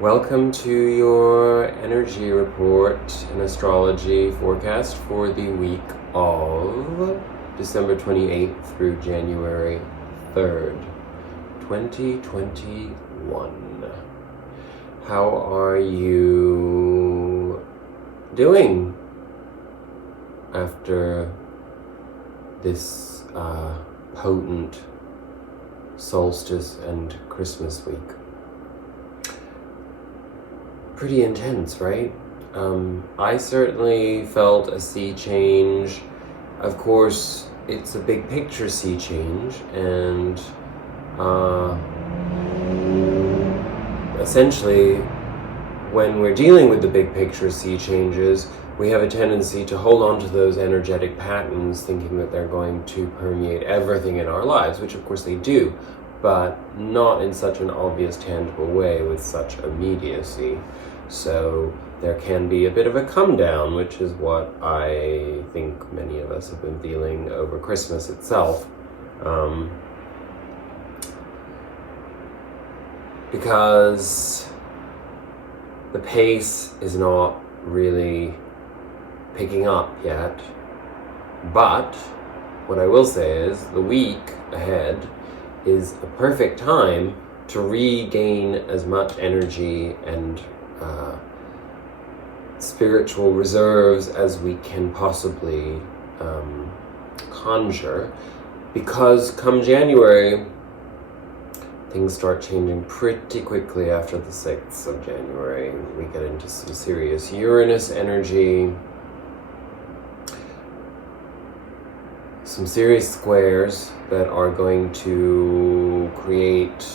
Welcome to your energy report and astrology forecast for the week of December 28th through January 3rd, 2021. How are you doing after this potent solstice and Christmas week? Pretty intense, right? I certainly felt a sea change. Of course, it's a big picture sea change, and essentially, when we're dealing with the big picture sea changes, we have a tendency to hold on to those energetic patterns, thinking that they're going to permeate everything in our lives, which of course they do, but not in such an obvious, tangible way with such immediacy. So there can be a bit of a come down, which is what I think many of us have been feeling over Christmas itself. Because the pace is not really picking up yet. But what I will say is the week ahead is a perfect time to regain as much energy and spiritual reserves as we can possibly conjure, because come January, things start changing pretty quickly. After the 6th of January, we get into some serious Uranus energy, some serious squares that are going to create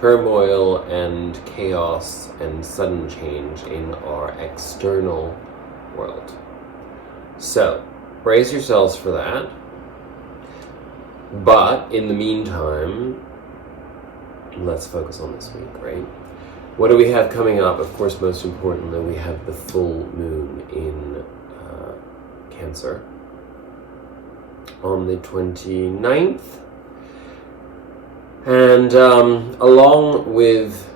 turmoil and chaos and sudden change in our external world. So, brace yourselves for that. But in the meantime, let's focus on this week, right? What do we have coming up? Of course, most importantly, we have the full moon in Cancer on the 29th. And along with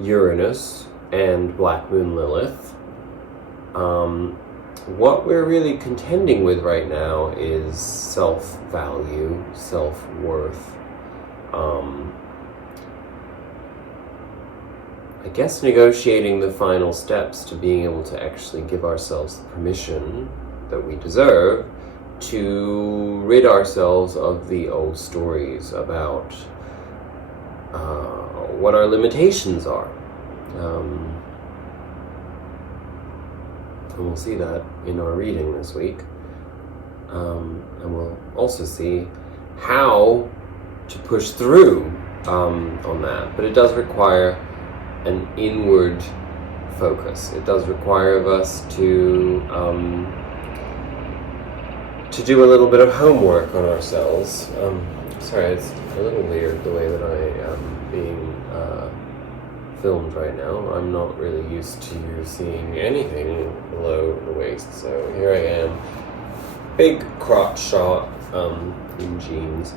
Uranus and Black Moon Lilith, what we're really contending with right now is self-value, self-worth. I guess negotiating the final steps to being able to actually give ourselves the permission that we deserve to rid ourselves of the old stories about what our limitations are. And we'll see that in our reading this week. And we'll also see how to push through on that. But it does require an inward focus. It does require of us to do a little bit of homework on ourselves. Sorry, it's a little weird the way that I am being filmed right now. I'm not really used to seeing anything below the waist, so here I am, big crotch shot in jeans,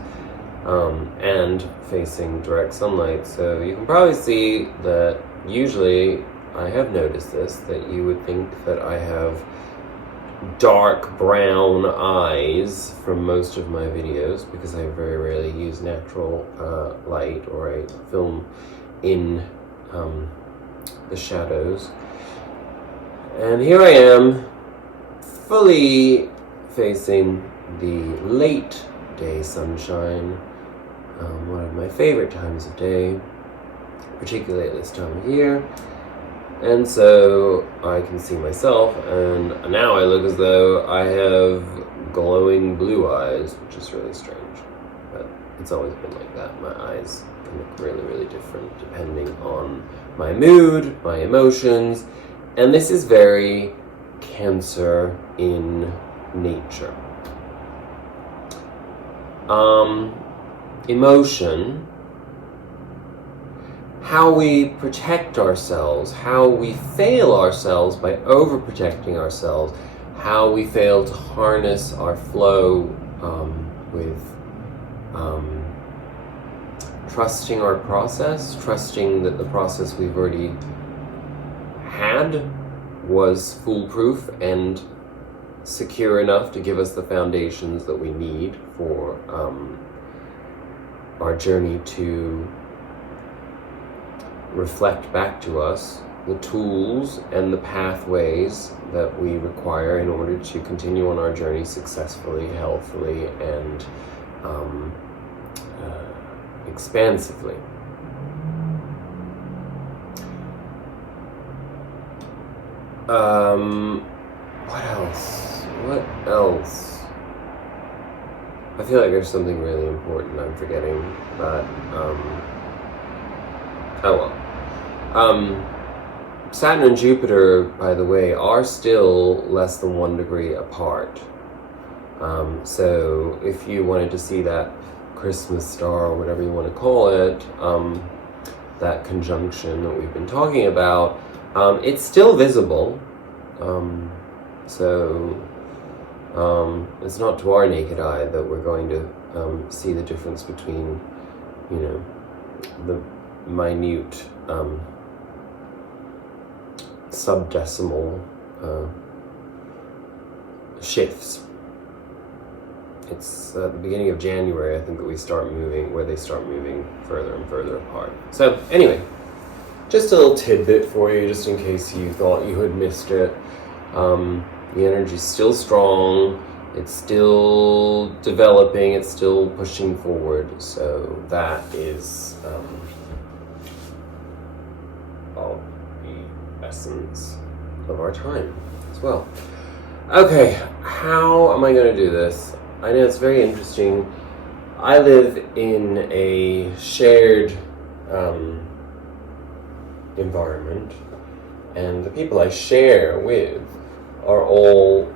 and facing direct sunlight. So you can probably see that usually, I have noticed this, that you would think that I have dark brown eyes from most of my videos, because I very rarely use natural light, or I film in the shadows. And here I am, fully facing the late day sunshine, one of my favorite times of day, particularly at this time of year. And so I can see myself, and now I look as though I have glowing blue eyes, which is really strange. But it's always been like that. My eyes can look really, really different depending on my mood, my emotions, and this is very Cancer in nature. Emotion, how we protect ourselves, how we fail ourselves by overprotecting ourselves, how we fail to harness our flow with trusting our process, trusting that the process we've already had was foolproof and secure enough to give us the foundations that we need for our journey to reflect back to us the tools and the pathways that we require in order to continue on our journey successfully, healthily, and expansively. What else? I feel like there's something really important I'm forgetting, but oh well. Saturn and Jupiter, by the way, are still less than 1 degree apart. So if you wanted to see that Christmas star, or whatever you want to call it, that conjunction that we've been talking about, it's still visible. It's not to our naked eye that we're going to see the difference between, the minute subdecimal shifts. It's at the beginning of January, I think, that they start moving further and further apart. So anyway, just a little tidbit for you, just in case you thought you had missed it. The energy's still strong, it's still developing, it's still pushing forward, so that is all the essence of our time as well. Okay, how am I going to do this? I know it's very interesting. I live in a shared environment, and the people I share with are all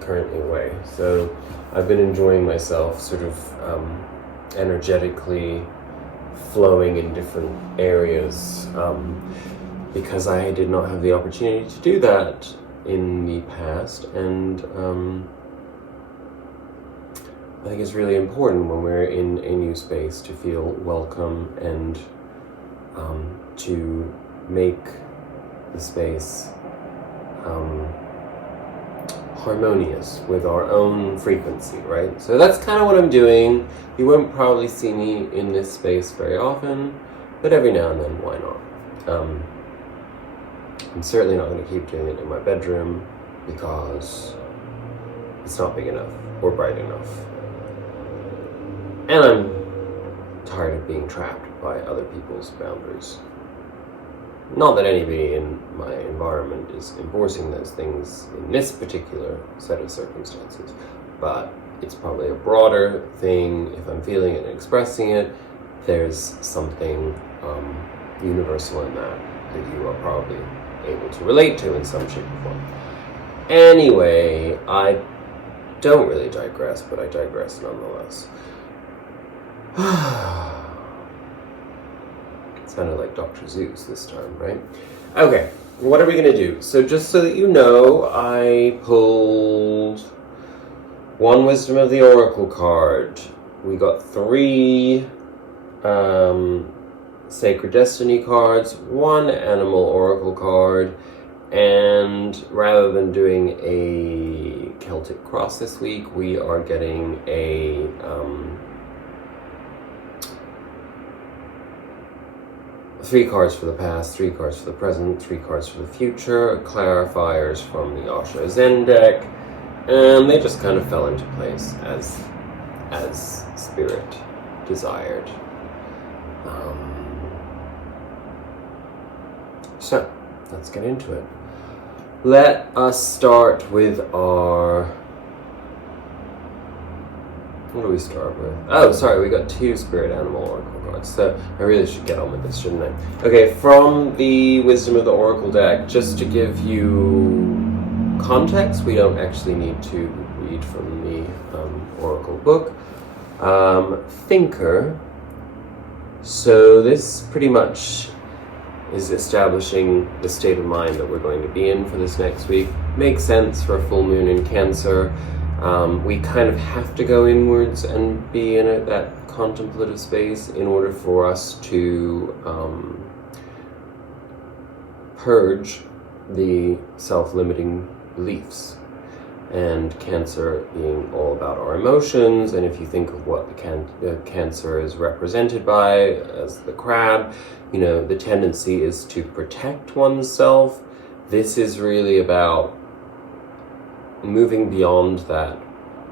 currently away. So I've been enjoying myself sort of energetically flowing in different areas because I did not have the opportunity to do that in the past, and I think it's really important when we're in a new space to feel welcome and to make the space harmonious with our own frequency, right? So that's kind of what I'm doing. You won't probably see me in this space very often, but every now and then, why not? I'm certainly not going to keep doing it in my bedroom because it's not big enough or bright enough. And I'm tired of being trapped by other people's boundaries. Not that anybody in my environment is enforcing those things in this particular set of circumstances, but it's probably a broader thing. If I'm feeling it and expressing it, there's something universal in that you are probably able to relate to in some shape or form. Anyway, I don't really digress, but I digress nonetheless. Sounded like Dr. Zeus this time, right? Okay, what are we going to do? So just so that you know, I pulled one Wisdom of the Oracle card. We got 3 Sacred Destiny cards, 1 Animal Oracle card, and rather than doing a Celtic Cross this week, we are getting a 3 cards for the past, 3 cards for the present, 3 cards for the future, clarifiers from the Osho Zen deck, and they just kind of fell into place as Spirit desired. So, let's get into it. Let us start with our... What do we start with? Oh, sorry, we got 2 Spirit Animal Oracle cards, so I really should get on with this, shouldn't I? Okay, from the Wisdom of the Oracle deck, just to give you context, we don't actually need to read from the Oracle book. Thinker. So this pretty much is establishing the state of mind that we're going to be in for this next week. Makes sense for a full moon in Cancer. We kind of have to go inwards and be in that contemplative space in order for us to purge the self-limiting beliefs. And Cancer being all about our emotions, and if you think of what the Cancer is represented by as the crab, you know, the tendency is to protect oneself. This is really about moving beyond that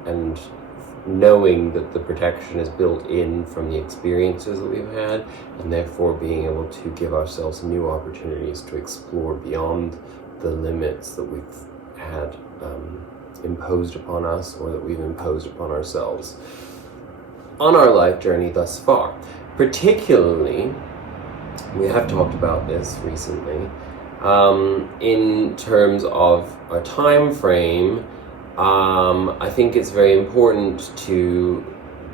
and knowing that the protection is built in from the experiences that we've had, and therefore being able to give ourselves new opportunities to explore beyond the limits that we've had imposed upon us, or that we've imposed upon ourselves on our life journey thus far. Particularly, we have talked about this recently, in terms of a time frame. I think it's very important to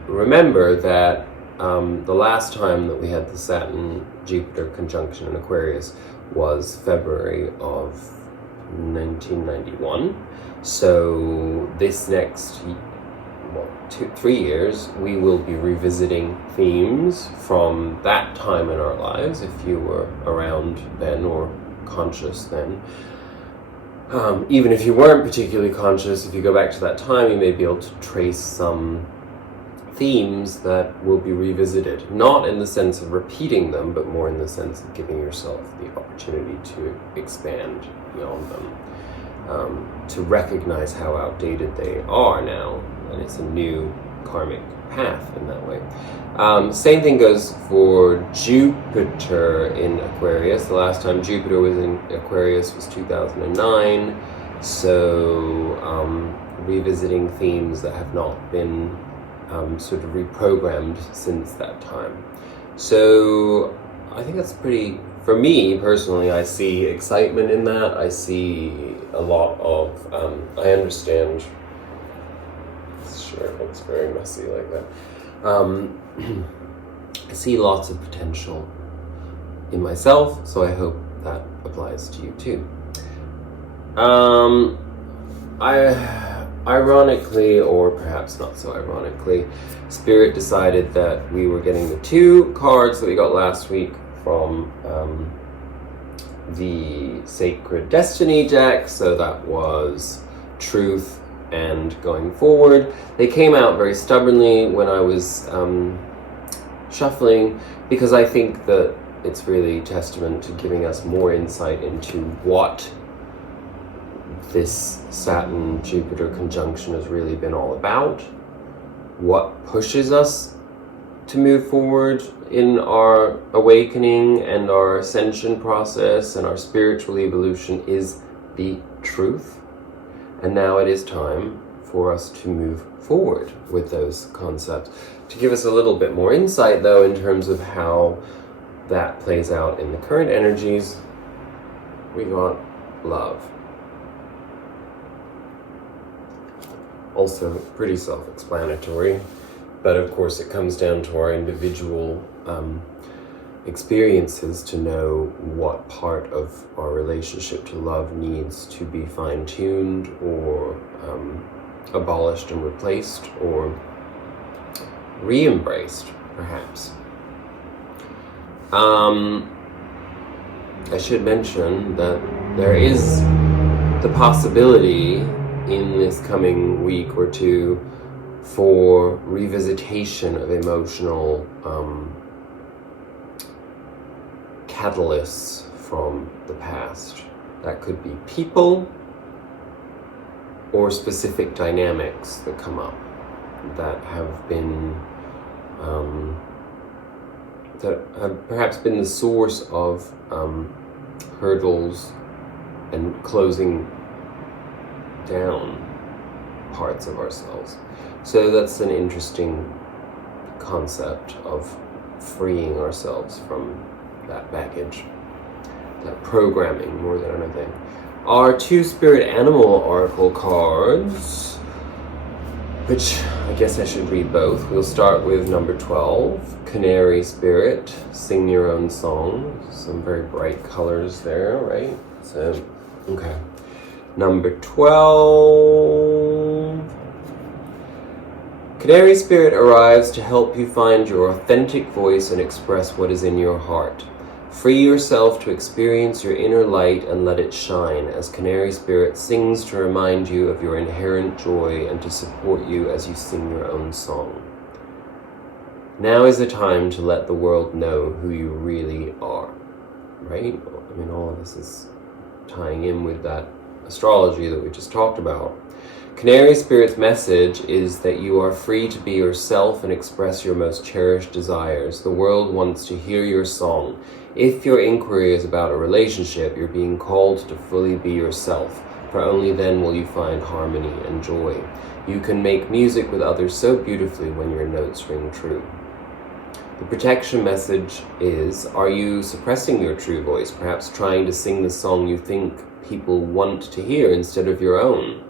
remember that the last time that we had the Saturn-Jupiter conjunction in Aquarius was February of 1991. So this next 3 years, we will be revisiting themes from that time in our lives, if you were around then or conscious then. Even if you weren't particularly conscious, if you go back to that time, you may be able to trace some themes that will be revisited. Not in the sense of repeating them, but more in the sense of giving yourself the opportunity to expand beyond them. To recognize how outdated they are now, and it's a new karmic path in that way. Same thing goes for Jupiter in Aquarius. The last time Jupiter was in Aquarius was 2009, so revisiting themes that have not been sort of reprogrammed since that time. So I think that's pretty, for me personally, I see excitement in that. I see a lot of, I understand, sure, it looks very messy like that. I see lots of potential in myself, so I hope that applies to you too. Ironically, or perhaps not so ironically, Spirit decided that we were getting the 2 cards that we got last week from the Sacred Destiny deck, so that was Truth and Going Forward. They came out very stubbornly when I was shuffling, because I think that it's really testament to giving us more insight into what this Saturn-Jupiter conjunction has really been all about, what pushes us to move forward in our awakening and our ascension process and our spiritual evolution is the truth. And now it is time for us to move forward with those concepts. To give us a little bit more insight, though, in terms of how that plays out in the current energies, we got love. Also pretty self-explanatory, but of course it comes down to our individual experiences to know what part of our relationship to love needs to be fine-tuned or abolished and replaced or re-embraced, perhaps. I should mention that there is the possibility in this coming week or two for revisitation of emotional catalysts from the past. That could be people or specific dynamics that come up that have been that have perhaps been the source of hurdles and closing down parts of ourselves. So that's an interesting concept of freeing ourselves from that baggage, that programming more than anything. Our 2 spirit animal oracle cards, which I guess I should read both. We'll start with number 12, Canary Spirit, Sing Your Own Song. Some very bright colors there, right? So, okay. Number 12. Canary Spirit arrives to help you find your authentic voice and express what is in your heart. Free yourself to experience your inner light and let it shine as Canary Spirit sings to remind you of your inherent joy and to support you as you sing your own song. Now is the time to let the world know who you really are, right? I mean, all of this is tying in with that astrology that we just talked about. Canary Spirit's message is that you are free to be yourself and express your most cherished desires. The world wants to hear your song. If your inquiry is about a relationship, you're being called to fully be yourself, for only then will you find harmony and joy. You can make music with others so beautifully when your notes ring true. The protection message is, are you suppressing your true voice, perhaps trying to sing the song you think people want to hear instead of your own?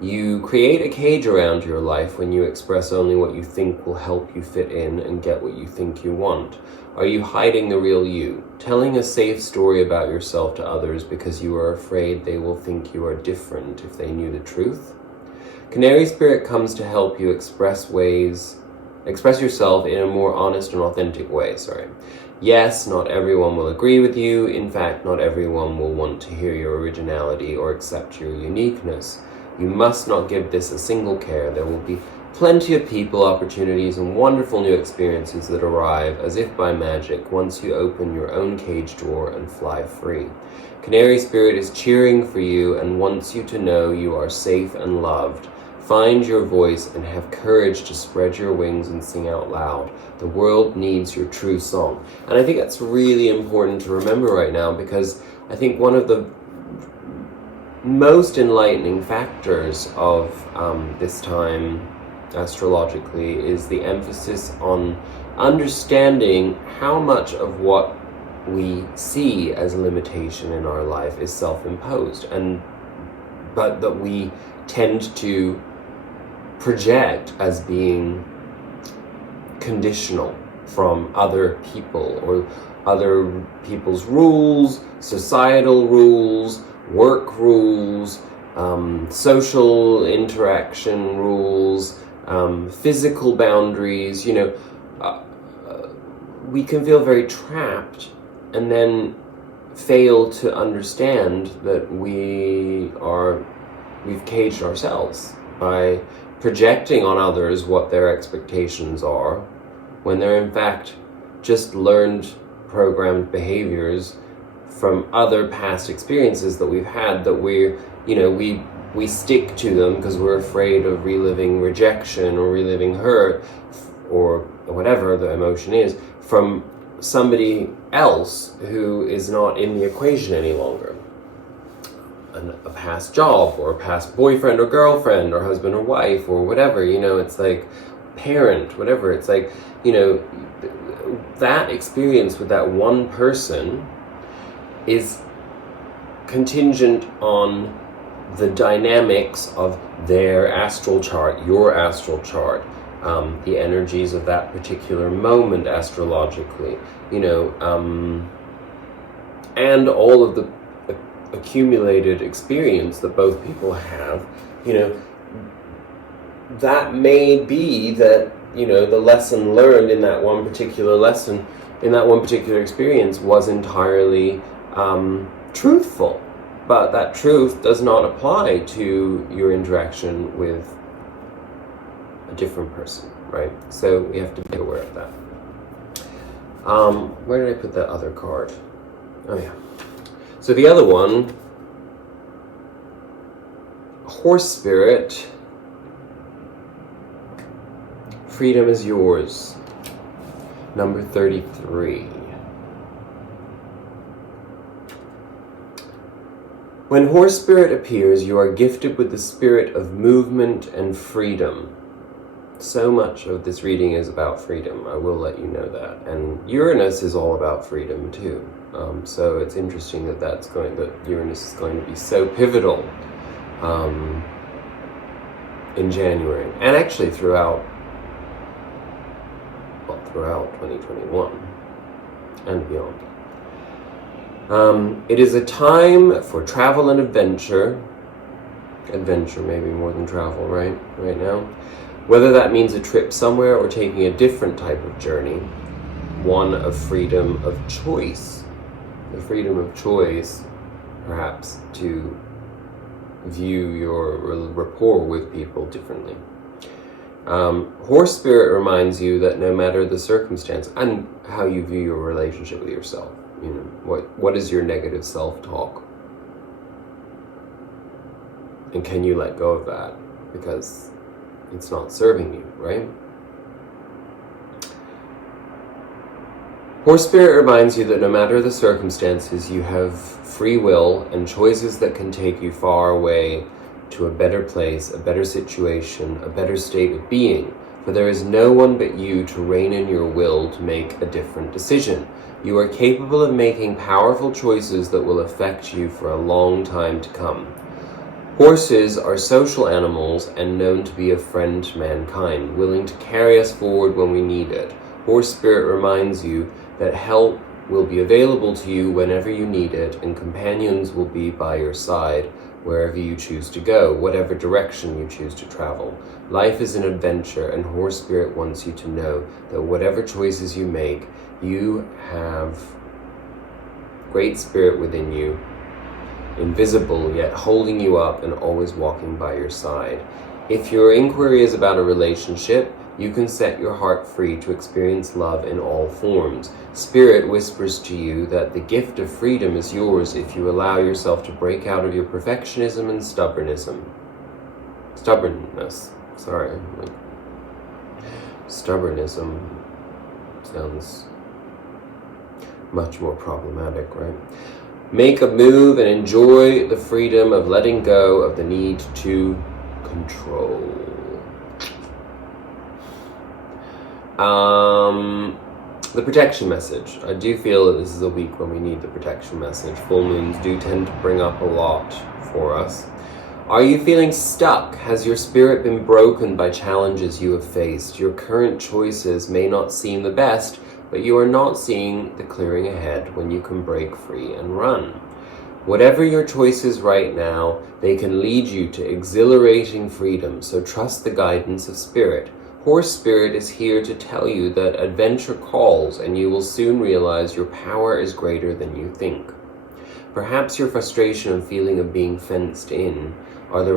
You create a cage around your life when you express only what you think will help you fit in and get what you think you want. Are you hiding the real you, telling a safe story about yourself to others because you are afraid they will think you are different if they knew the truth? Canary Spirit comes to help you express yourself in a more honest and authentic way, Yes, not everyone will agree with you. In fact, not everyone will want to hear your originality or accept your uniqueness. You must not give this a single care. There will be plenty of people, opportunities, and wonderful new experiences that arrive as if by magic once you open your own cage door and fly free. Canary Spirit is cheering for you and wants you to know you are safe and loved. Find your voice and have courage to spread your wings and sing out loud. The world needs your true song. And I think that's really important to remember right now, because I think one of the most enlightening factors of this time astrologically is the emphasis on understanding how much of what we see as limitation in our life is self-imposed, but that we tend to project as being conditional from other people or other people's rules, societal rules, work rules, social interaction rules, physical boundaries. We can feel very trapped and then fail to understand that we've caged ourselves by projecting on others what their expectations are, when they're in fact just learned programmed behaviors from other past experiences that we've had, that we stick to them because we're afraid of reliving rejection or reliving hurt or whatever the emotion is from somebody else who is not in the equation any longer. A past job or a past boyfriend or girlfriend or husband or wife or whatever, it's like parent, whatever. It's like, that experience with that one person is contingent on the dynamics of their astral chart, your astral chart, the energies of that particular moment astrologically, and all of the accumulated experience that both people have, that may be that, the lesson learned in that one particular lesson, in that one particular experience was entirely truthful, but that truth does not apply to your interaction with a different person, right? So we have to be aware of that. Where did I put that other card? Oh yeah. So the other one, Horse Spirit, freedom is yours, number 33. When Horse Spirit appears, you are gifted with the spirit of movement and freedom. So much of this reading is about freedom, I will let you know that. And Uranus is all about freedom too. So it's interesting that Uranus is going to be so pivotal in January, and actually throughout 2021 and beyond. It is a time for travel and adventure maybe more than travel, right now, whether that means a trip somewhere or taking a different type of journey. one of freedom of choice. The freedom of choice, perhaps, to view your rapport with people differently. Horse spirit reminds you that no matter the circumstance and how you view your relationship with yourself, what is your negative self-talk? And can you let go of that? Because it's not serving you, right? Horse spirit reminds you that no matter the circumstances, you have free will and choices that can take you far away to a better place, a better situation, a better state of being. For there is no one but you to rein in your will to make a different decision. You are capable of making powerful choices that will affect you for a long time to come. Horses are social animals and known to be a friend to mankind, willing to carry us forward when we need it. Horse spirit reminds you that help will be available to you whenever you need it, and companions will be by your side wherever you choose to go, whatever direction you choose to travel. Life is an adventure, and Horse Spirit wants you to know that whatever choices you make, you have great spirit within you, invisible yet holding you up and always walking by your side. If your inquiry is about a relationship, you can set your heart free to experience love in all forms. Spirit whispers to you that the gift of freedom is yours if you allow yourself to break out of your perfectionism and stubbornness. Stubbornism sounds much more problematic, right? Make a move and enjoy the freedom of letting go of the need to control. The protection message. I do feel that this is a week when we need the protection message. Full moons do tend to bring up a lot for us. Are you feeling stuck? Has your spirit been broken by challenges you have faced? Your current choices may not seem the best, but you are not seeing the clearing ahead when you can break free and run. Whatever your choices right now, they can lead you to exhilarating freedom, so trust the guidance of spirit. Horse Spirit is here to tell you that adventure calls, and you will soon realize your power is greater than you think. Perhaps your frustration and feeling of being fenced in are the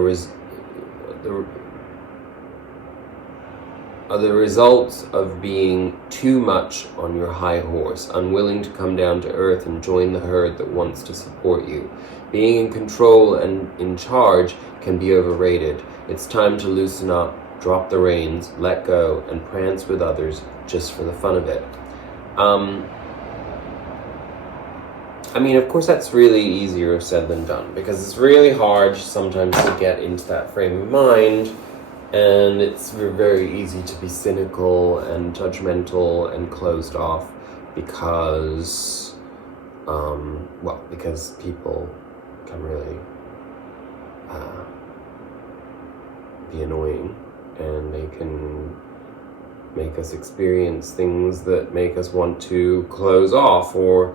results of being too much on your high horse, unwilling to come down to earth and join the herd that wants to support you. Being in control and in charge can be overrated. It's time to loosen up. Drop the reins, let go, and prance with others just for the fun of it. Of course that's really easier said than done, because it's really hard sometimes to get into that frame of mind, and it's very easy to be cynical and judgmental and closed off because people can really be annoying. And they can make us experience things that make us want to close off, or,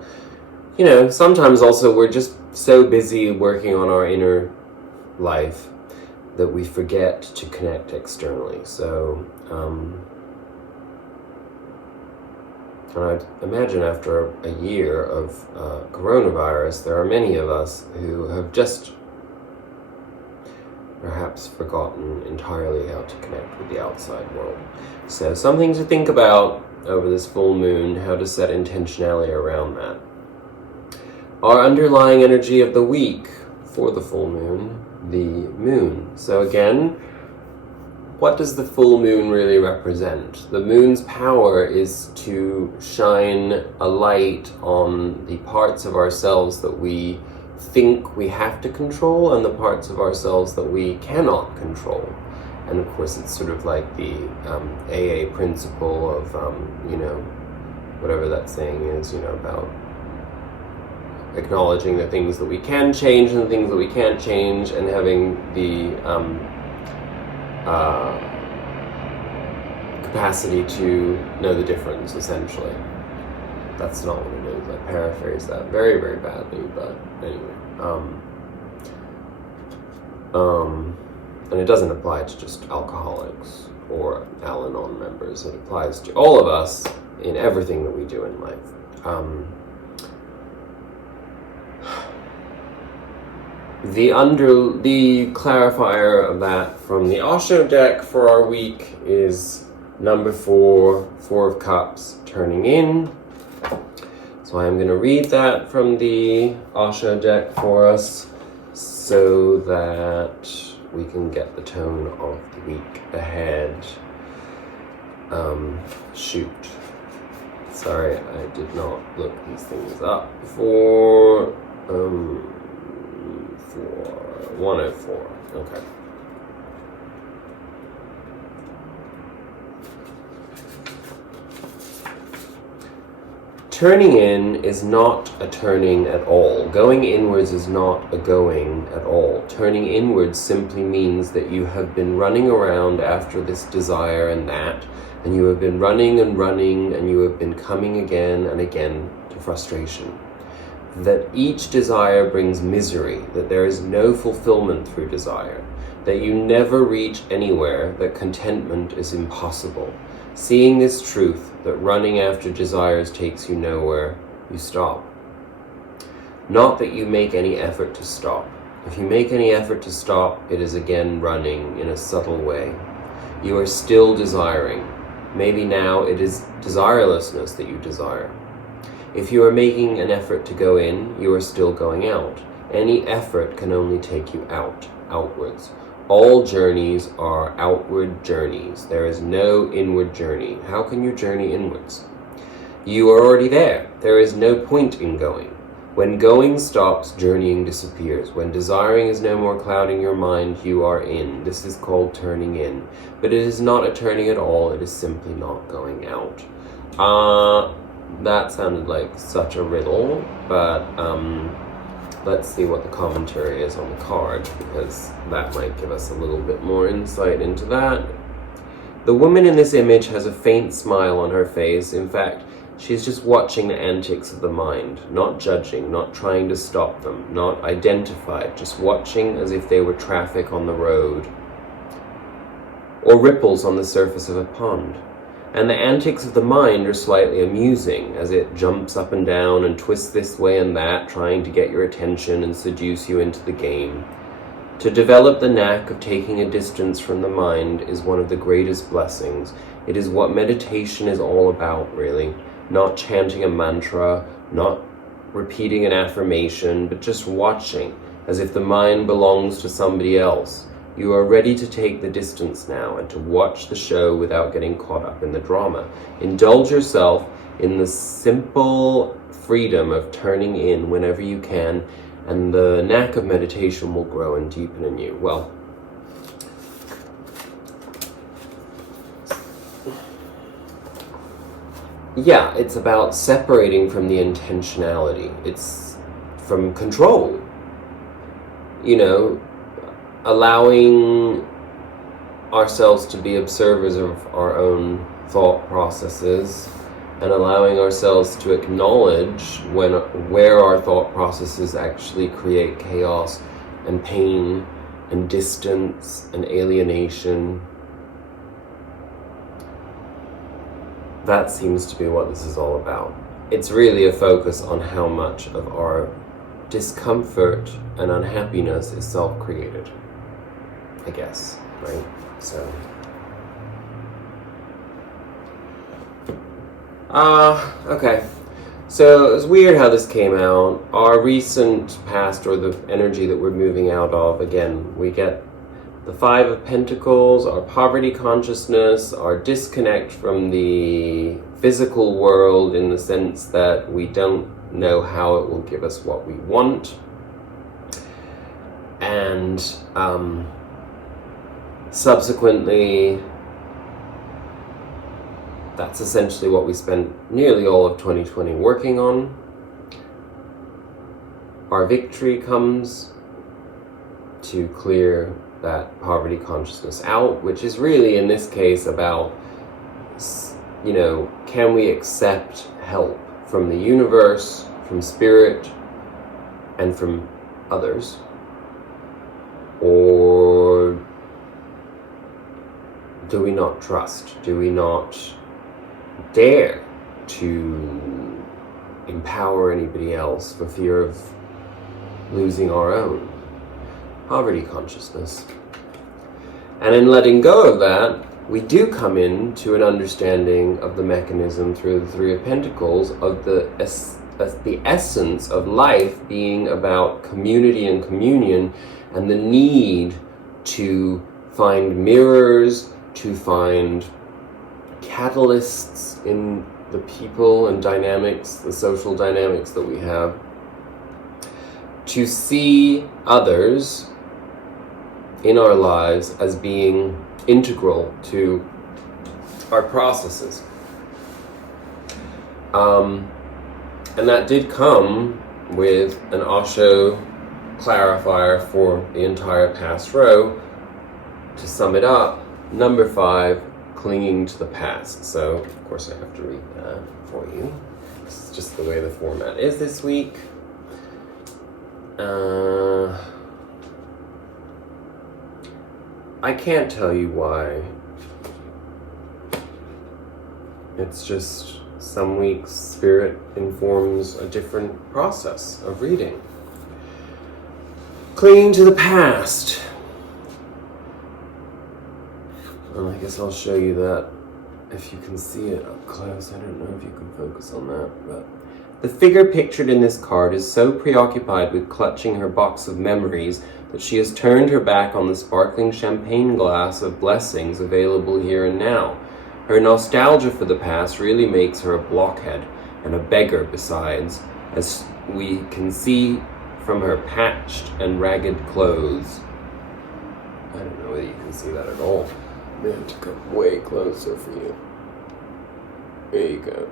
sometimes also we're just so busy working on our inner life that we forget to connect externally. So, and I'd imagine after a year of coronavirus, there are many of us who have just perhaps forgotten entirely how to connect with the outside world. So something to think about over this full moon, how to set intentionality around that. Our underlying energy of the week for the full moon, the moon. So again, what does the full moon really represent? The moon's power is to shine a light on the parts of ourselves that we think we have to control and the parts of ourselves that we cannot control. And of course it's sort of like the AA principle of whatever that saying is, about acknowledging the things that we can change and the things that we can't change, and having the capacity to know the difference, essentially. That's not what it is. I paraphrase that very, very badly, but anyway. And it doesn't apply to just alcoholics or Al-Anon members. It applies to all of us in everything that we do in life. The clarifier of that from the Osho deck for our week is number 4, 4 of Cups, turning in. So I'm going to read that from the Osho deck for us so that we can get the tone of the week ahead. Shoot. Sorry, I did not look these things up before. 104. Okay. Turning in is not a turning at all. Going inwards is not a going at all. Turning inwards simply means that you have been running around after this desire and that, and you have been running and running, and you have been coming again and again to frustration. That each desire brings misery, that there is no fulfillment through desire, that you never reach anywhere, that contentment is impossible. Seeing this truth, that running after desires takes you nowhere, you stop. Not that you make any effort to stop. If you make any effort to stop, it is again running in a subtle way. You are still desiring. Maybe now it is desirelessness that you desire. If you are making an effort to go in, you are still going out. Any effort can only take you out, outwards. All journeys are outward journeys. There is no inward journey. How can you journey inwards? You are already there. There is no point in going. When going stops, journeying disappears. When desiring is no more clouding your mind, you are in. This is called turning in. But it is not a turning at all. It is simply not going out. That sounded like such a riddle, but let's see what the commentary is on the card, because that might give us a little bit more insight into that. The woman in this image has a faint smile on her face. In fact, she's just watching the antics of the mind, not judging, not trying to stop them, not identified, just watching as if they were traffic on the road or ripples on the surface of a pond. And the antics of the mind are slightly amusing as it jumps up and down and twists this way and that, trying to get your attention and seduce you into the game. To develop the knack of taking a distance from the mind is one of the greatest blessings. It is what meditation is all about, really. Not chanting a mantra, not repeating an affirmation, but just watching as if the mind belongs to somebody else. You are ready to take the distance now and to watch the show without getting caught up in the drama. Indulge yourself in the simple freedom of turning in whenever you can, and the knack of meditation will grow and deepen in you. Well, yeah, it's about separating from the intentionality. It's from control. You know, allowing ourselves to be observers of our own thought processes and allowing ourselves to acknowledge where our thought processes actually create chaos and pain and distance and alienation. That seems to be what this is all about. It's really a focus on how much of our discomfort and unhappiness is self-created, I guess, right? So, okay. So it's weird how this came out. Our recent past, or the energy that we're moving out of, again, we get the 5 of Pentacles, our poverty consciousness, our disconnect from the physical world in the sense that we don't know how it will give us what we want. And subsequently, that's essentially what we spent nearly all of 2020 working on. Our victory comes to clear that poverty consciousness out, which is really, in this case, about, you know, can we accept help from the universe, from spirit, and from others? Or do we not trust? Do we not dare to empower anybody else for fear of losing our own poverty consciousness. And in letting go of that, we do come into an understanding of the mechanism through the Three of Pentacles of the essence of life being about community and communion, and the need to find mirrors, to find catalysts in the people and dynamics, the social dynamics that we have, to see others in our lives as being integral to our processes. And that did come with an Osho clarifier for the entire past row. To sum it up, number 5, clinging to the past. So, of course, I have to read that for you. This is just the way the format is this week. I can't tell you why. It's just some weeks Spirit informs a different process of reading. Clinging to the past. Well, I guess I'll show you that if you can see it up close. I don't know if you can focus on that, but the figure pictured in this card is so preoccupied with clutching her box of memories that she has turned her back on the sparkling champagne glass of blessings available here and now. Her nostalgia for the past really makes her a blockhead, and a beggar besides, as we can see from her patched and ragged clothes. I don't know whether you can see that at all. I'm going to come way closer for you. There you go.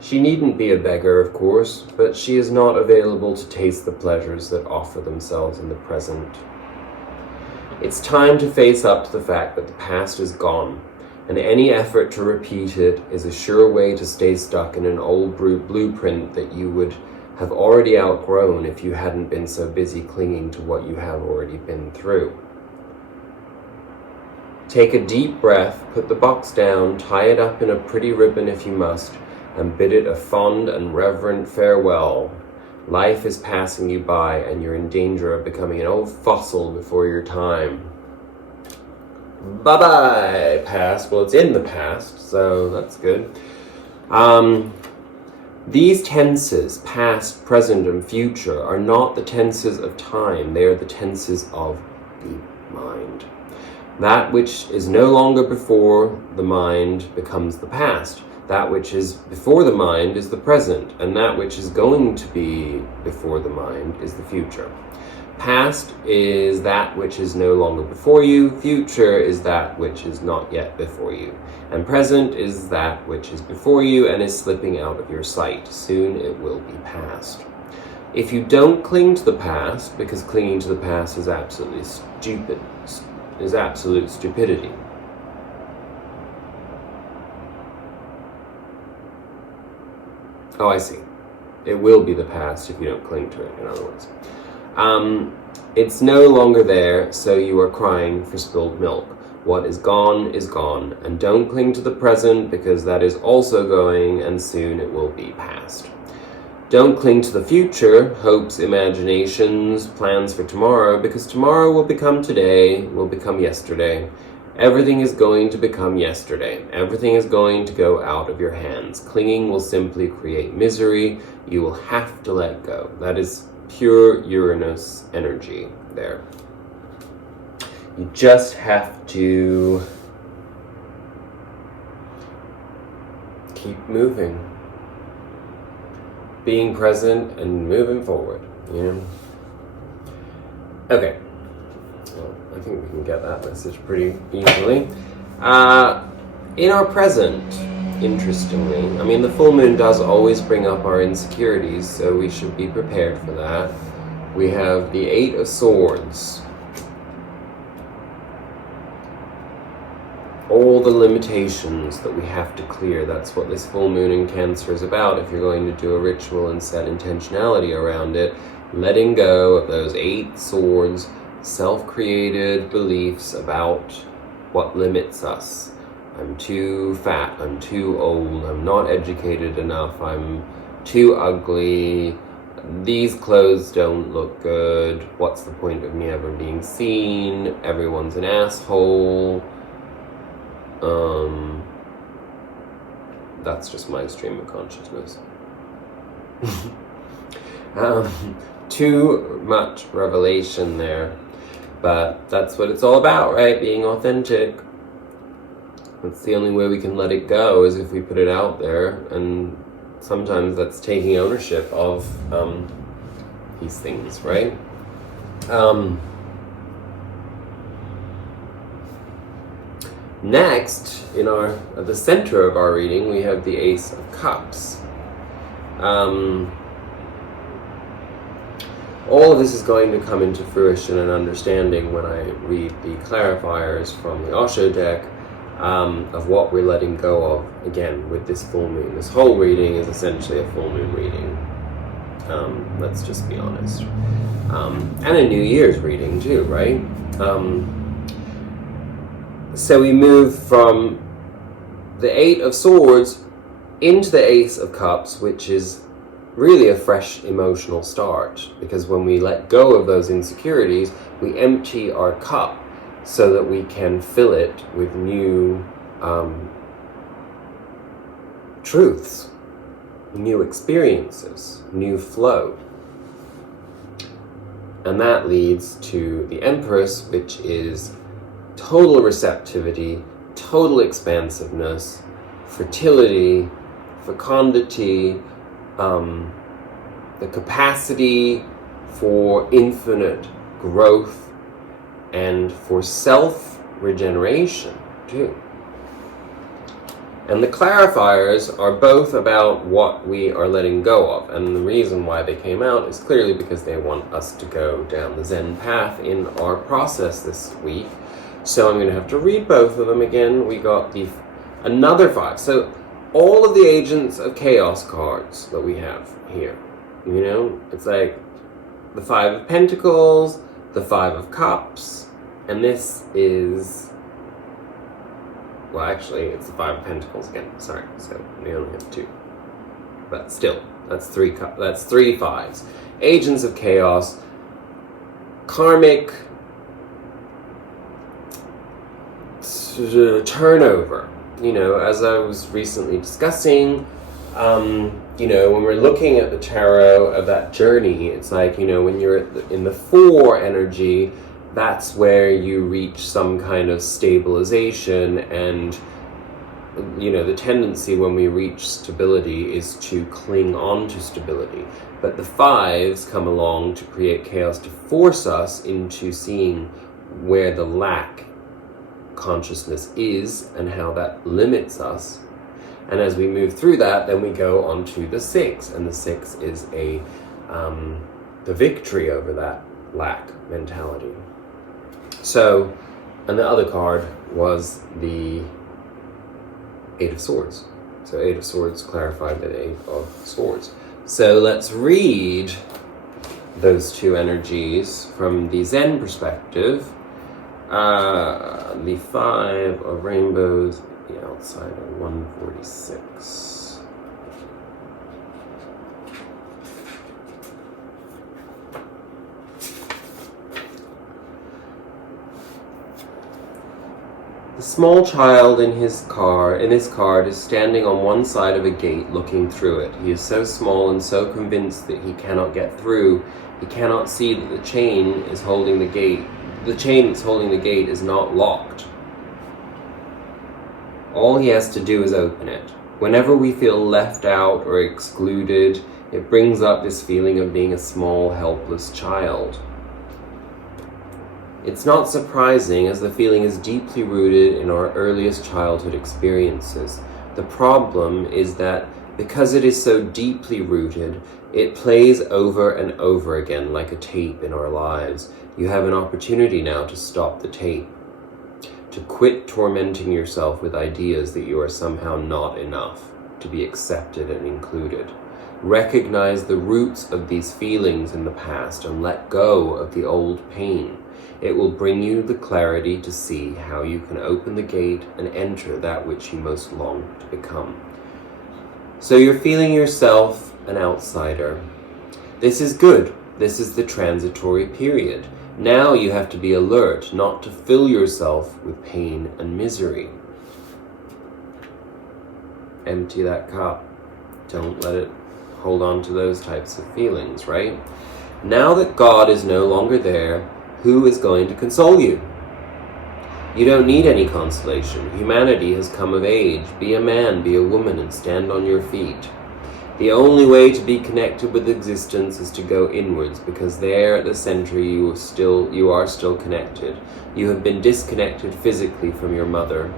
She needn't be a beggar, of course, but she is not available to taste the pleasures that offer themselves in the present. It's time to face up to the fact that the past is gone, and any effort to repeat it is a sure way to stay stuck in an old blueprint that you would have already outgrown if you hadn't been so busy clinging to what you have already been through. Take a deep breath, put the box down, tie it up in a pretty ribbon if you must, and bid it a fond and reverent farewell. Life is passing you by, and you're in danger of becoming an old fossil before your time. Bye-bye, past. Well, it's in the past, so that's good. These tenses, past, present, and future, are not the tenses of time. They are the tenses of the mind. That which is no longer before the mind becomes the past. That which is before the mind is the present, and that which is going to be before the mind is the future. Past is that which is no longer before you, future is that which is not yet before you, and present is that which is before you and is slipping out of your sight. Soon it will be past. If you don't cling to the past, because clinging to the past is absolutely stupid, is absolute stupidity. Oh, I see. It will be the past if you don't cling to it, in other words. It's no longer there, so you are crying for spilled milk. What is gone, and don't cling to the present, because that is also going, and soon it will be past. Don't cling to the future, hopes, imaginations, plans for tomorrow, because tomorrow will become today, will become yesterday. Everything is going to become yesterday. Everything is going to go out of your hands. Clinging will simply create misery. You will have to let go. That is pure Uranus energy there. You just have to keep moving. Being present and moving forward, you know? Okay. Well, I think we can get that message pretty easily. In our present, interestingly, I mean, the full moon does always bring up our insecurities, so we should be prepared for that. We have the 8 of Swords. All the limitations that we have to clear. That's what this full moon in Cancer is about. If you're going to do a ritual and set intentionality around it, letting go of those 8 swords, self-created beliefs about what limits us. I'm too fat, I'm too old, I'm not educated enough, I'm too ugly, these clothes don't look good, what's the point of me ever being seen, everyone's an asshole. That's just my stream of consciousness. Too much revelation there, but that's what it's all about, right? Being authentic. That's the only way we can let it go, is if we put it out there, and sometimes that's taking ownership of these things, right? Next, at the center of our reading, we have the Ace of Cups. All of this is going to come into fruition and understanding when I read the clarifiers from the Osho deck, of what we're letting go of, again, with this full moon. This whole reading is essentially a full moon reading. Let's just be honest. And a New Year's reading too, right? So we move from the Eight of Swords into the Ace of Cups, which is really a fresh emotional start, because when we let go of those insecurities, we empty our cup so that we can fill it with new truths, new experiences, new flow. And that leads to the Empress, which is total receptivity, total expansiveness, fertility, fecundity, the capacity for infinite growth and for self-regeneration too. And the clarifiers are both about what we are letting go of. And the reason why they came out is clearly because they want us to go down the Zen path in our process this week. So I'm going to have to read both of them again. We got another 5. So all of the Agents of Chaos cards that we have here, it's like the 5 of Pentacles, the 5 of Cups, and this is, well, actually, it's the 5 of Pentacles again. Sorry, so we only have 2. But still, that's 3 5s. Agents of Chaos, karmic turnover. As I was recently discussing, when we're looking at the tarot of that journey, it's like, when you're in the 4 energy, that's where you reach some kind of stabilization, and the tendency when we reach stability is to cling on to stability. But the 5s come along to create chaos, to force us into seeing where the lack consciousness is and how that limits us. And as we move through that, then we go on to the 6, and the 6 is the victory over that lack mentality. So, and the other card was the 8 of Swords. So 8 of Swords clarified the 8 of Swords. So let's read those 2 energies from the Zen perspective. The 5 of Rainbows, the outside of 146. The small child in this card is standing on one side of a gate looking through it. He is so small and so convinced that he cannot get through. He cannot see that the chain is holding the gate. The chain that's holding the gate is not locked. All he has to do is open it. Whenever we feel left out or excluded, it brings up this feeling of being a small, helpless child. It's not surprising, as the feeling is deeply rooted in our earliest childhood experiences. The problem is that because it is so deeply rooted, it plays over and over again like a tape in our lives. You have an opportunity now to stop the tape, to quit tormenting yourself with ideas that you are somehow not enough to be accepted and included. Recognize the roots of these feelings in the past and let go of the old pain. It will bring you the clarity to see how you can open the gate and enter that which you most long to become. So you're feeling yourself an outsider. This is good. This is the transitory period. Now you have to be alert not to fill yourself with pain and misery. Empty that cup. Don't let it hold on to those types of feelings, right? Now that God is no longer there, who is going to console you? You don't need any consolation. Humanity has come of age. Be a man, be a woman, and stand on your feet. The only way to be connected with existence is to go inwards, because there at the center you are still connected. You have been disconnected physically from your mother.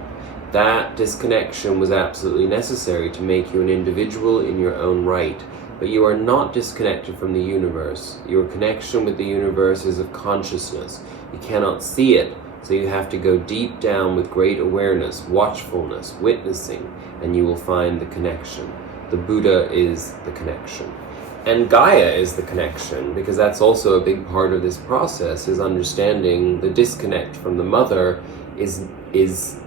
That disconnection was absolutely necessary to make you an individual in your own right. But you are not disconnected from the universe. Your connection with the universe is of consciousness. You cannot see it, so you have to go deep down with great awareness, watchfulness, witnessing, and you will find the connection. The Buddha is the connection. And Gaia is the connection, because that's also a big part of this process, is understanding the disconnect from the mother is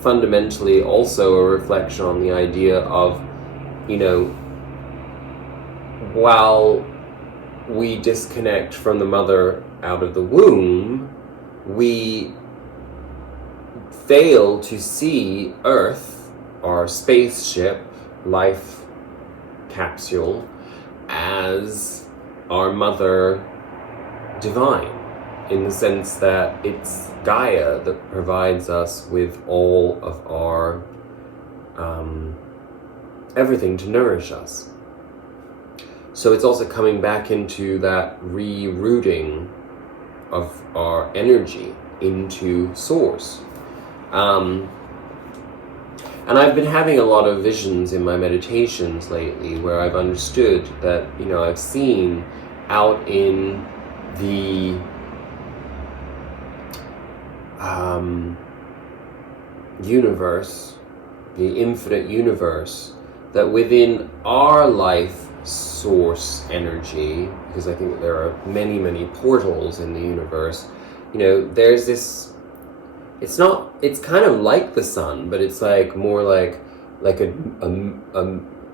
fundamentally also a reflection on the idea of, while we disconnect from the mother out of the womb, we fail to see Earth, our spaceship, life capsule, as our mother divine, in the sense that it's Gaia that provides us with all of our everything to nourish us. So it's also coming back into that rerouting of our energy into source. And I've been having a lot of visions in my meditations lately where I've understood that, I've seen out in the universe, the infinite universe, that within our life source energy, because I think there are many, many portals in the universe, there's this, it's kind of like the sun, but it's like more like it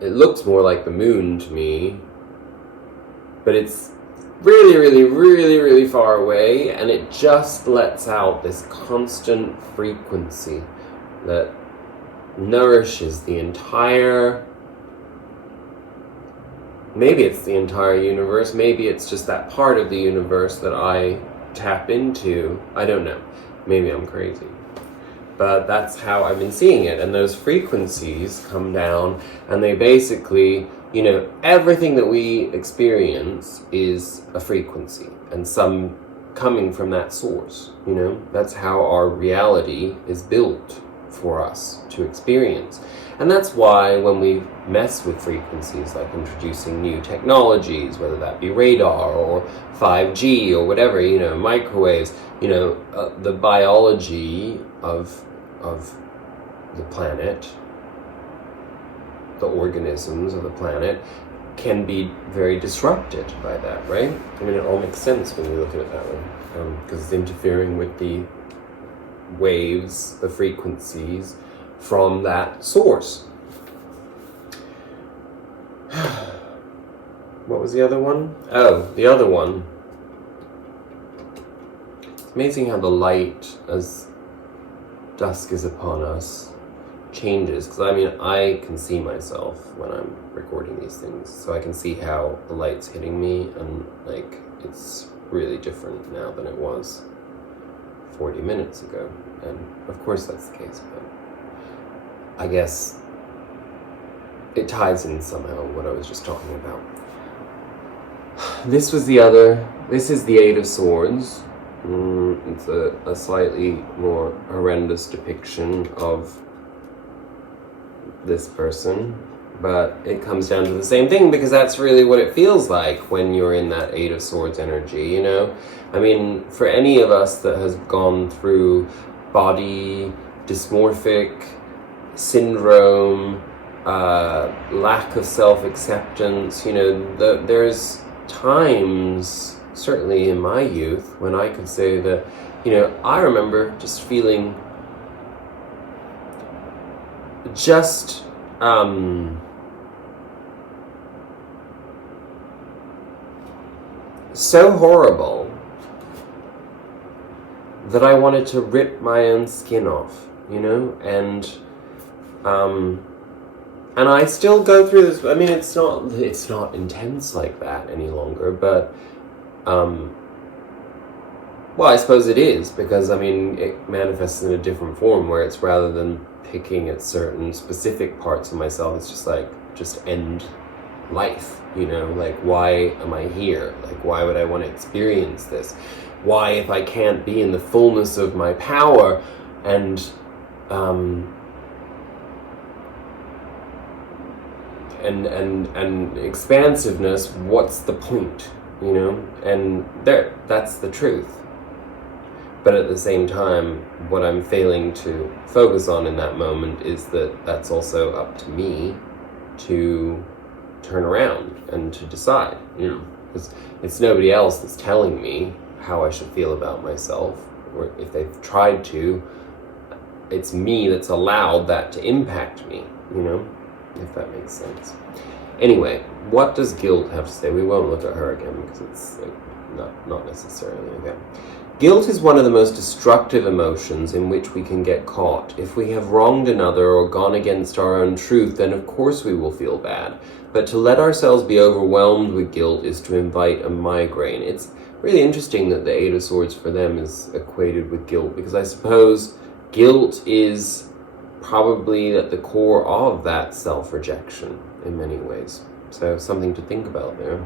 looks more like the moon to me, but it's really, really, really, really far away, and it just lets out this constant frequency that nourishes the entire, maybe it's the entire universe, maybe it's just that part of the universe that I tap into. I don't know. Maybe I'm crazy. But that's how I've been seeing it. And those frequencies come down, and they basically, everything that we experience is a frequency, and some coming from that source. That's how our reality is built for us to experience. And that's why when we mess with frequencies, like introducing new technologies, whether that be radar or 5G or whatever, microwaves, the biology of the planet, the organisms of the planet, can be very disrupted by that, right? It all makes sense when you look at it that way, because it's interfering with the waves, the frequencies from that source. What was the other one? Oh, the other one. It's amazing how the light, as dusk is upon us, changes. Because I can see myself when I'm recording these things, so I can see how the light's hitting me, and it's really different now than it was 40 minutes ago. And of course that's the case, but I guess it ties in somehow what I was just talking about. This is the Eight of Swords. It's a slightly more horrendous depiction of this person, but it comes down to the same thing, because that's really what it feels like when you're in that Eight of Swords energy, for any of us that has gone through body dysmorphic syndrome, lack of self-acceptance, there's times certainly in my youth, when I could say that, I remember just feeling just so horrible that I wanted to rip my own skin off, and I still go through this. I mean, it's not intense like that any longer, but well, I suppose it is, because it manifests in a different form, where it's, rather than picking at certain specific parts of myself, it's just like, just end life, like, why am I here? Like, why would I want to experience this? Why, if I can't be in the fullness of my power and expansiveness, what's the point? And that's the truth. But at the same time, what I'm failing to focus on in that moment is that that's also up to me to turn around and to decide, because it's nobody else that's telling me how I should feel about myself, or if they've tried to, it's me that's allowed that to impact me, if that makes sense. Anyway, what does guilt have to say? We won't look at her again, because it's not necessarily, okay. Guilt is one of the most destructive emotions in which we can get caught. If we have wronged another or gone against our own truth, then of course we will feel bad. But to let ourselves be overwhelmed with guilt is to invite a migraine. It's really interesting that the Eight of Swords for them is equated with guilt, because I suppose guilt is probably at the core of that self-rejection in many ways. So something to think about there.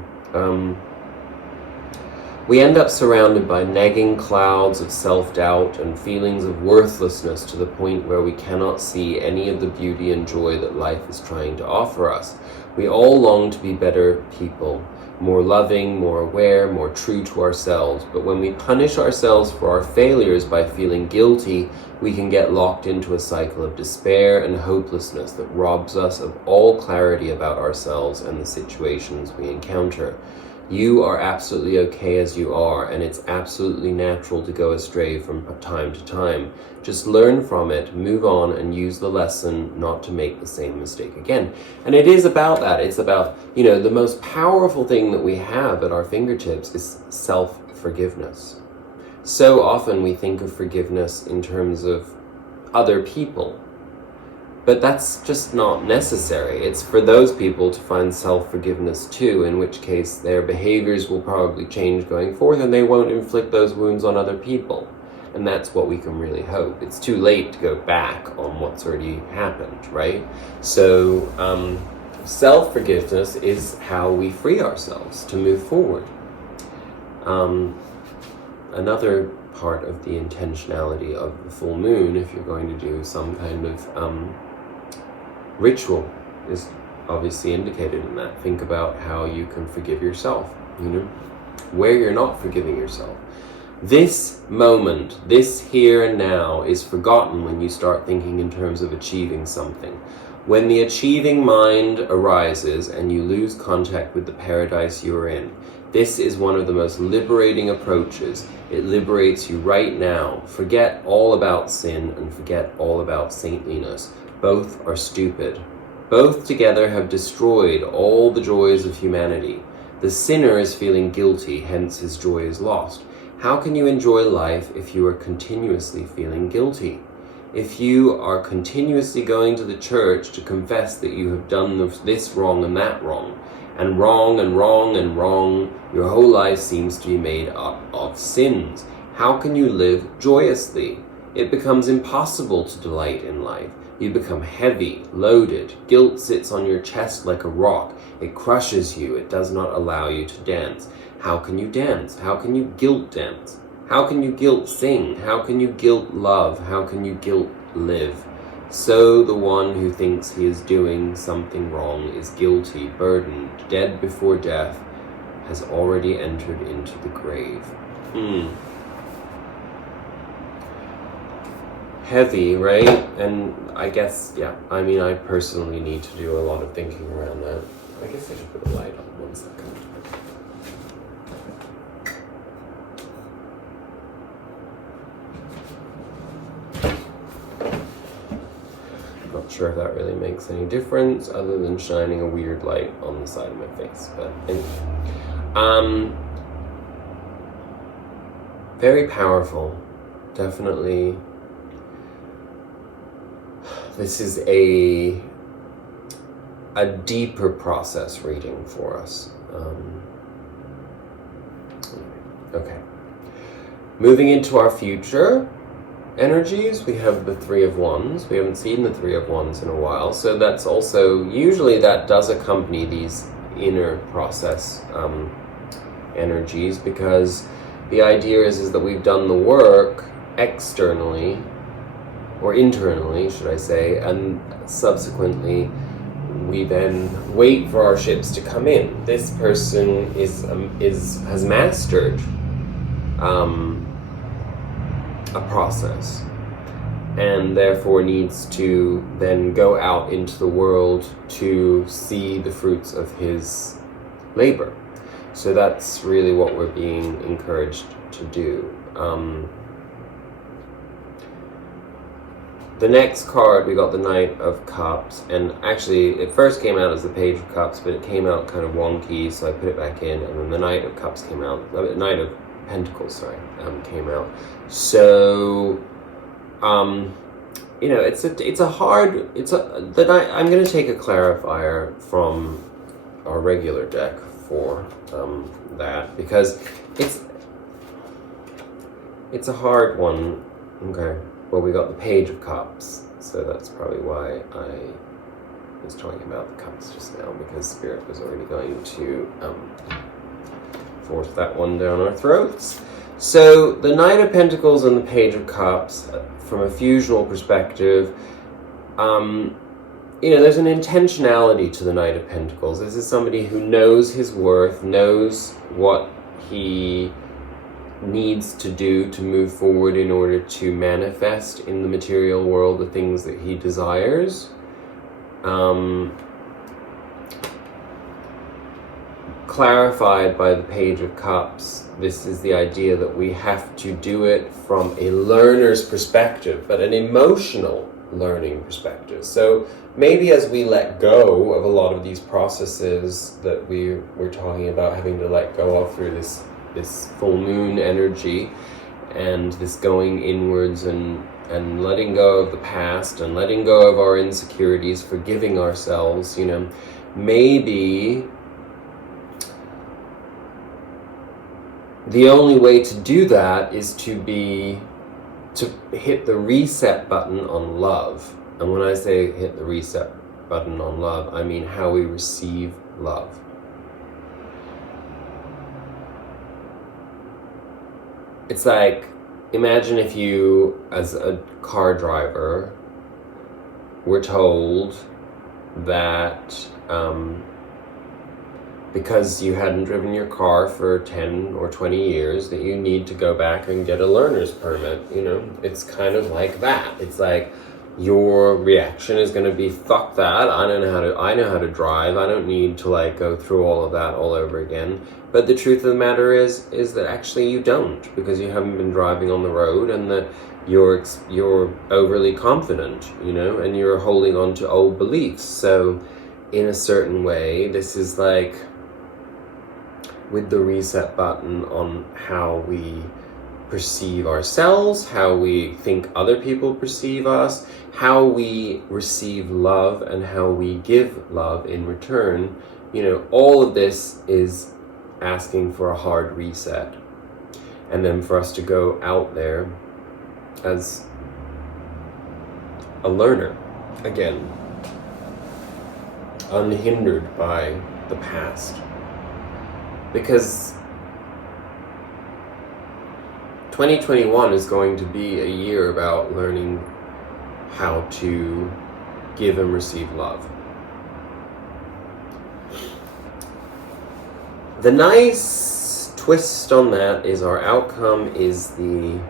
We end up surrounded by nagging clouds of self-doubt and feelings of worthlessness, to the point where we cannot see any of the beauty and joy that life is trying to offer us. We all long to be better people, more loving, more aware, more true to ourselves. But when we punish ourselves for our failures by feeling guilty, we can get locked into a cycle of despair and hopelessness that robs us of all clarity about ourselves and the situations we encounter. You are absolutely okay as you are, and it's absolutely natural to go astray from time to time. Just learn from it, move on, and use the lesson not to make the same mistake again. And it is about that. It's about, the most powerful thing that we have at our fingertips is self-forgiveness. So often we think of forgiveness in terms of other people, but that's just not necessary. It's for those people to find self-forgiveness too, in which case their behaviors will probably change going forth, and they won't inflict those wounds on other people. And that's what we can really hope. It's too late to go back on what's already happened, right? So self-forgiveness is how we free ourselves to move forward. Another part of the intentionality of the full moon, if you're going to do some kind of ritual, is obviously indicated in that. Think about how you can forgive yourself, where you're not forgiving yourself. This moment, this here and now, is forgotten when you start thinking in terms of achieving something. When the achieving mind arises and you lose contact with the paradise you're in, this is one of the most liberating approaches. It liberates you right now. Forget all about sin and forget all about saintliness. Both are stupid. Both together have destroyed all the joys of humanity. The sinner is feeling guilty, hence his joy is lost. How can you enjoy life if you are continuously feeling guilty? If you are continuously going to the church to confess that you have done this wrong and that wrong, and wrong and wrong and wrong, your whole life seems to be made up of sins. How can you live joyously? It becomes impossible to delight in life. You become heavy, loaded. Guilt sits on your chest like a rock. It crushes you. It does not allow you to dance. How can you dance? How can you guilt dance? How can you guilt sing? How can you guilt love? How can you guilt live? So the one who thinks he is doing something wrong is guilty, burdened, dead before death, has already entered into the grave. Heavy, right? And I guess, I personally need to do a lot of thinking around that. I guess I should put a light on 1 second. sure if that really makes any difference other than shining a weird light on the side of my face. But anyway. Very powerful. Definitely. This is a deeper process reading for us. Okay. Moving into our future energies, we have the Three of Wands. We haven't seen the Three of Wands in a while, so that's also, usually that does accompany these inner process energies, because the idea is that we've done the work externally, or internally, should I say, and subsequently we then wait for our ships to come in. This person has mastered a process, and therefore needs to then go out into the world to see the fruits of his labor. So that's really what we're being encouraged to do. The next card, we got the Knight of Cups, and actually it first came out as the Page of Cups, but it came out kind of wonky, so I put it back in, and then the Knight of Cups came out, Knight of Pentacles, sorry, came out. So, you know, I'm going to take a clarifier from our regular deck for that, because it's a hard one. Okay. Well, we got the Page of Cups, so that's probably why I was talking about the cups just now, because Spirit was already going to force that one down our throats. So the Knight of Pentacles and the Page of Cups, from a fusional perspective, you know, there's an intentionality to the Knight of Pentacles. This is somebody who knows his worth, knows what he needs to do to move forward in order to manifest in the material world the things that he desires. Clarified by the Page of Cups, this is the idea that we have to do it from a learner's perspective, but an emotional learning perspective. So maybe as we let go of a lot of these processes that we're talking about having to let go of through this full moon energy, and this going inwards and letting go of the past and letting go of our insecurities, forgiving ourselves, you know, maybe the only way to do that is to hit the reset button on love. And when I say hit the reset button on love, I mean how we receive love. It's like, imagine if you, as a car driver, were told that because you hadn't driven your car for 10 or 20 years, that you need to go back and get a learner's permit. You know, it's kind of like that. It's like your reaction is going to be, fuck that, I know how to drive, I don't need to like go through all of that all over again. But the truth of the matter is that actually you don't, because you haven't been driving on the road, and that you're overly confident, you know, and you're holding on to old beliefs. So in a certain way, this is like with the reset button on how we perceive ourselves, how we think other people perceive us, how we receive love, and how we give love in return. You know, all of this is asking for a hard reset, and then for us to go out there as a learner again, unhindered by the past. Because 2021 is going to be a year about learning how to give and receive love. The nice twist on that is our outcome is the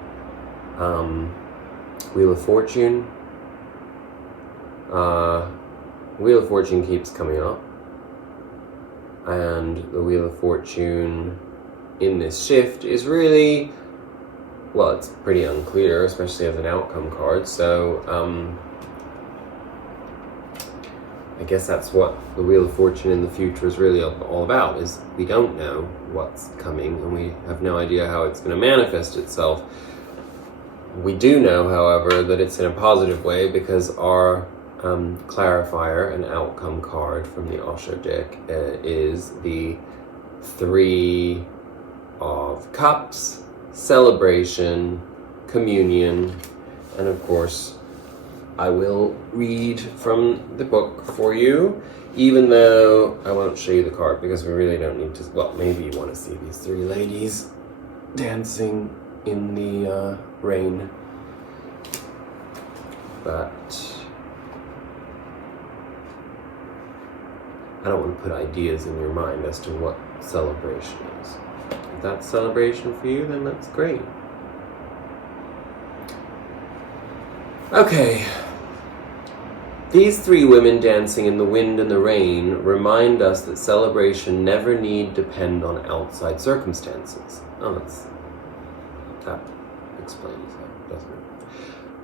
Wheel of Fortune. Wheel of Fortune keeps coming up, and the Wheel of Fortune in this shift is really, well, it's pretty unclear, especially as an outcome card. So I guess that's what the Wheel of Fortune in the future is really all about, is we don't know what's coming and we have no idea how it's going to manifest itself. We do know, however, that it's in a positive way because our clarifier and outcome card from the Osho deck is the Three of Cups, celebration, communion, and of course I will read from the book for you, even though I won't show you the card because we really don't need to. Well, maybe you want to see these three ladies dancing in the rain, but I don't want to put ideas in your mind as to what celebration is. If that's celebration for you, then that's great. Okay. These three women dancing in the wind and the rain remind us that celebration never need depend on outside circumstances. Oh, that explains that, doesn't it?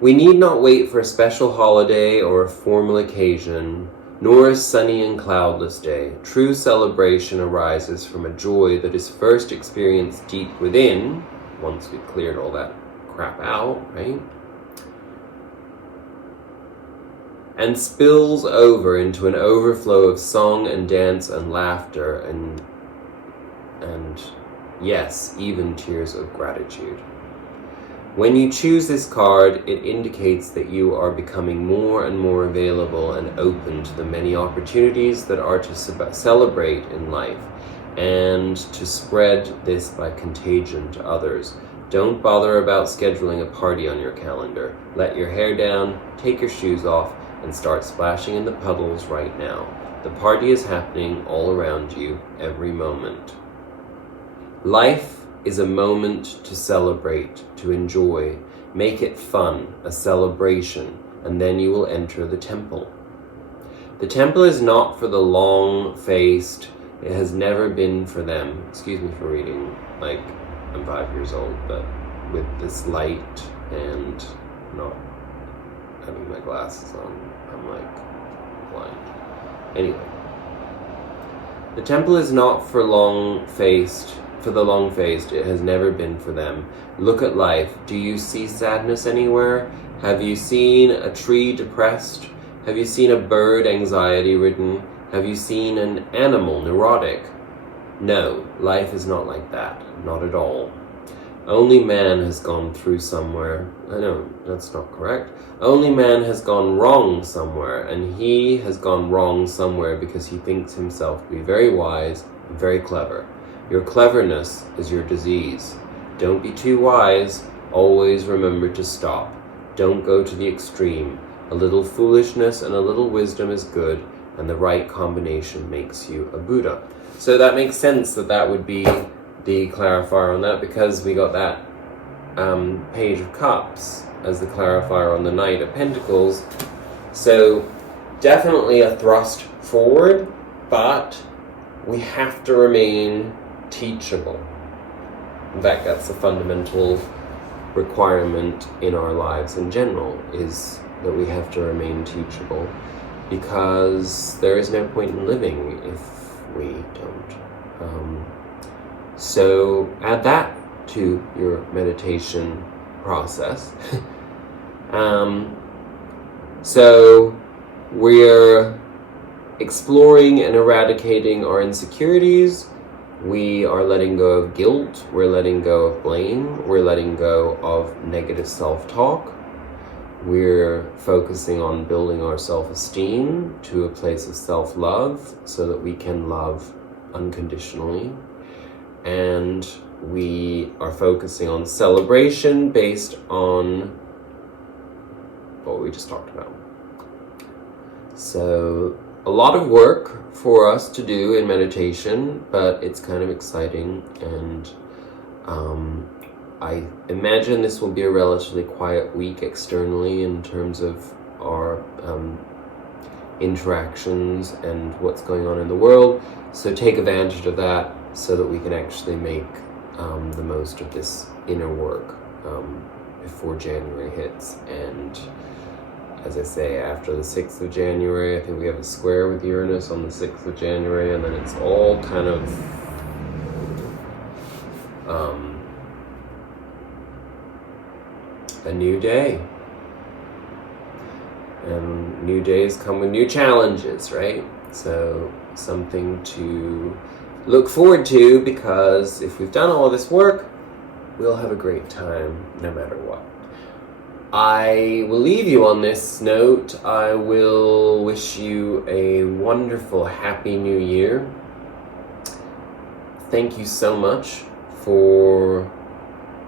We need not wait for a special holiday or a formal occasion, nor a sunny and cloudless day. True celebration arises from a joy that is first experienced deep within, once we've cleared all that crap out, right? And spills over into an overflow of song and dance and laughter and yes, even tears of gratitude. When you choose this card, it indicates that you are becoming more and more available and open to the many opportunities that are to celebrate in life and to spread this by contagion to others. Don't bother about scheduling a party on your calendar. Let your hair down, take your shoes off, and start splashing in the puddles right now. The party is happening all around you, every moment. Life is a moment to celebrate, to enjoy. Make it fun, a celebration, and then you will enter the temple. The temple is not for the long-faced. It has never been for them. Excuse me for reading like I'm 5 years old, but with this light and not having my glasses on, I'm like blind. Anyway, the temple is not for the long-faced, it has never been for them. Look at life. Do you see sadness anywhere? Have you seen a tree depressed? Have you seen a bird anxiety-ridden? Have you seen an animal neurotic? No, life is not like that. Not at all. Only man has gone through somewhere. No, that's not correct. Only man has gone wrong somewhere, and he has gone wrong somewhere because he thinks himself to be very wise and very clever. Your cleverness is your disease. Don't be too wise. Always remember to stop. Don't go to the extreme. A little foolishness and a little wisdom is good, and the right combination makes you a Buddha. So that makes sense that would be the clarifier on that, because we got that Page of Cups as the clarifier on the Knight of Pentacles. So definitely a thrust forward, but we have to remain teachable. In fact, that's a fundamental requirement in our lives in general, is that we have to remain teachable, because there is no point in living if we don't. So add that to your meditation process. So we're exploring and eradicating our insecurities. We are letting go of guilt. We're letting go of blame. We're letting go of negative self-talk. We're focusing on building our self-esteem to a place of self-love so that we can love unconditionally. And we are focusing on celebration based on what we just talked about. So a lot of work for us to do in meditation, but it's kind of exciting, and I imagine this will be a relatively quiet week externally in terms of our interactions and what's going on in the world. So take advantage of that so that we can actually make the most of this inner work before January hits, and as I say, after the 6th of January. I think we have a square with Uranus on the 6th of January, and then it's all kind of a new day. And new days come with new challenges, right? So something to look forward to, because if we've done all this work, we'll have a great time no matter what. I will leave you on this note. I will wish you a wonderful, happy new year. Thank you so much for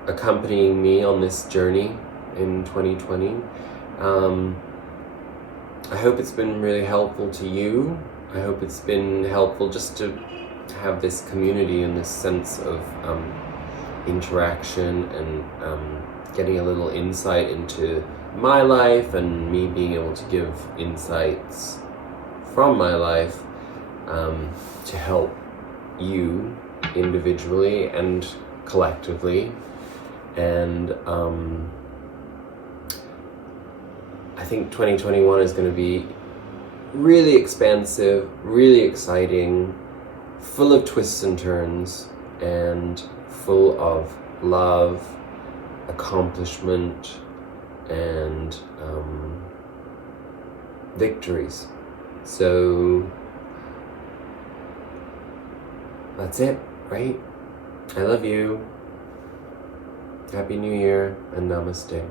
accompanying me on this journey in 2020. I hope it's been really helpful to you. I hope it's been helpful just to have this community and this sense of interaction and getting a little insight into my life, and me being able to give insights from my life to help you individually and collectively. And I think 2021 is going to be really expansive, really exciting, full of twists and turns, and full of love, accomplishment, and victories. So that's it, right? I love you. Happy New Year and namaste.